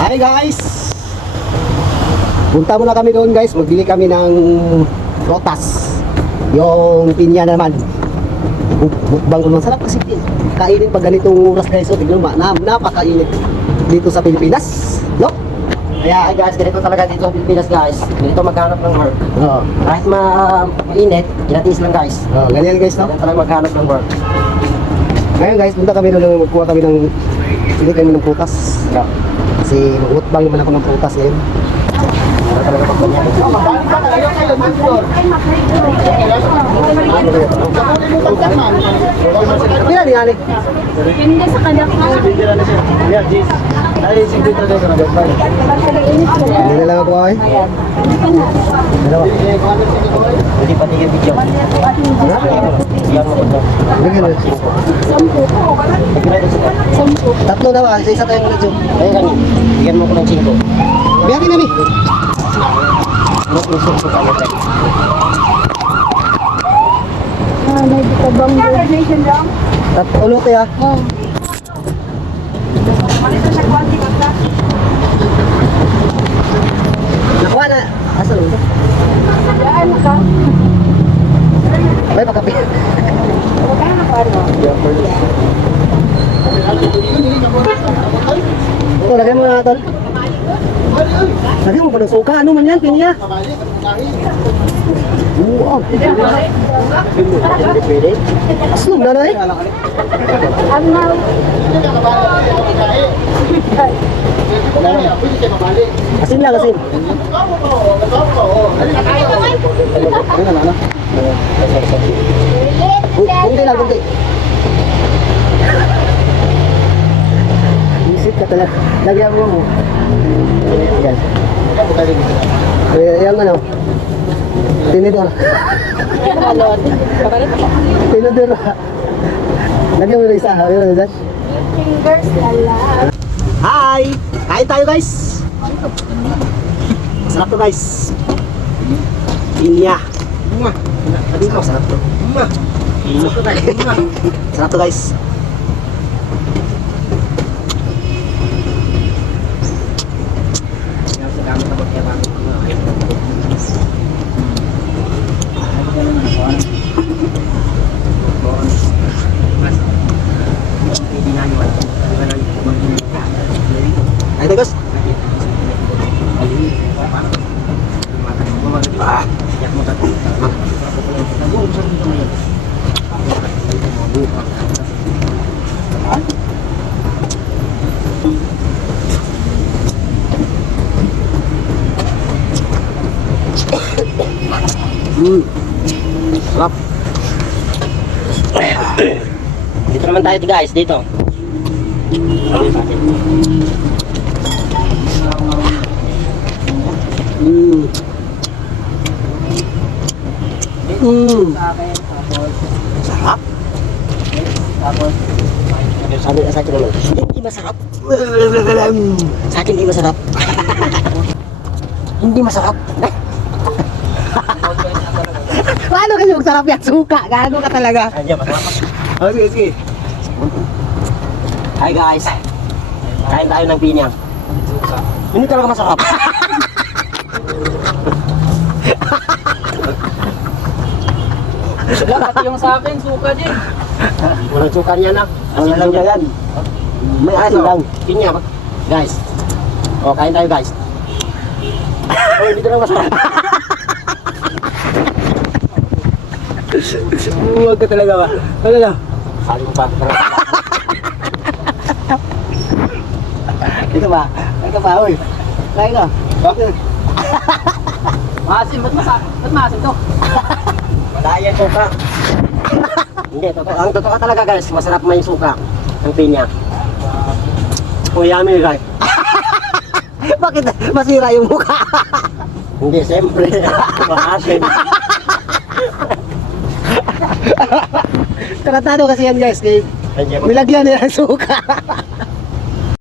Hi guys! Punta muna kami doon guys, magbili kami ng prutas. Yung pinya naman. Mukbang ko naman, sarap kasi kainin pag ganitong oras guys. So tignan mo, napakainit dito sa Pilipinas, no? Kaya guys, ganito talaga dito sa Pilipinas guys. Ganito maghanap ng work. Oo. Kahit mainit, kinatiis lang guys. Ganyan guys, no? Ganyan talaga maghanap ng work. Ngayon guys, punta kami doon, magkuha kami ng pili kami ng prutas. Kasi mukbang naman ako ng prutas ngayon. Para talaga pagbanyan. Pila ni Ali? Hindi sa kadak na. Hindi na lang ako ay. Dalawa. Hindi pa tingin video. Yan mo ko. Bigyan na. Sampu. Tatlo na ba? Isa tayong medyo. Ayun kami. Bigyan mo ko ng 5. Biyakin na ni. Ano kung suko ka mo tayo? May bang donation lang? Tatlo kaya. Oh. Nakuha na. Asa lang ito? Yan ka. May pagkapi. Magkano pa ano? Ito, lagay mo na tol. Lagay mo pa ng suka. Ano man yan, pinya? Wow. Pwede? Aslong na na eh. Ano? Asin lang, asin. Kunti lang, kunti. Isip ka talaga. Lagyan mo. Yan. Yan ano. Tinidor. Tinidor. Lagyan mo na isa. Lagyan mo na isa. Fingers lala. Hi! Kain tayo guys! Masarap to guys! Pinya! Masarap to. Masarap to guys! Kain tayo guys! Sarap! Dito naman tayo guys, dito. Sarap! Sabi na sa akin naman, hindi masarap. Sa akin hindi masarap. Hindi masarap. Paano kayo magsarap yan? Suka! Gago ka talaga! Ayan, masarap. Oh, sige, sige. Hi guys. Kain tayo ng pinya. Hindi talaga masarap. Lahat yung sa akin, suka din. Walang suka niya na. Asin lang yan. May asin lang. Pinya. Guys. O, kain tayo guys. Oh, hindi talaga masarap. Huwag ka talaga ba? Ano na? Sabi ko pa. Ito ba? Ito ba? Uy! Kain ka! Bakit? Maasim, ba't maasim to? Wala yan suka. Hindi, totoo. Ang totoo talaga guys, masarap may suka. Ang pinya. Oh, yummy guys! Bakit masira yung mukha? Hindi, siyempre. Maasim. Taratado kasi yan guys, kay nilagyan nila ng suka.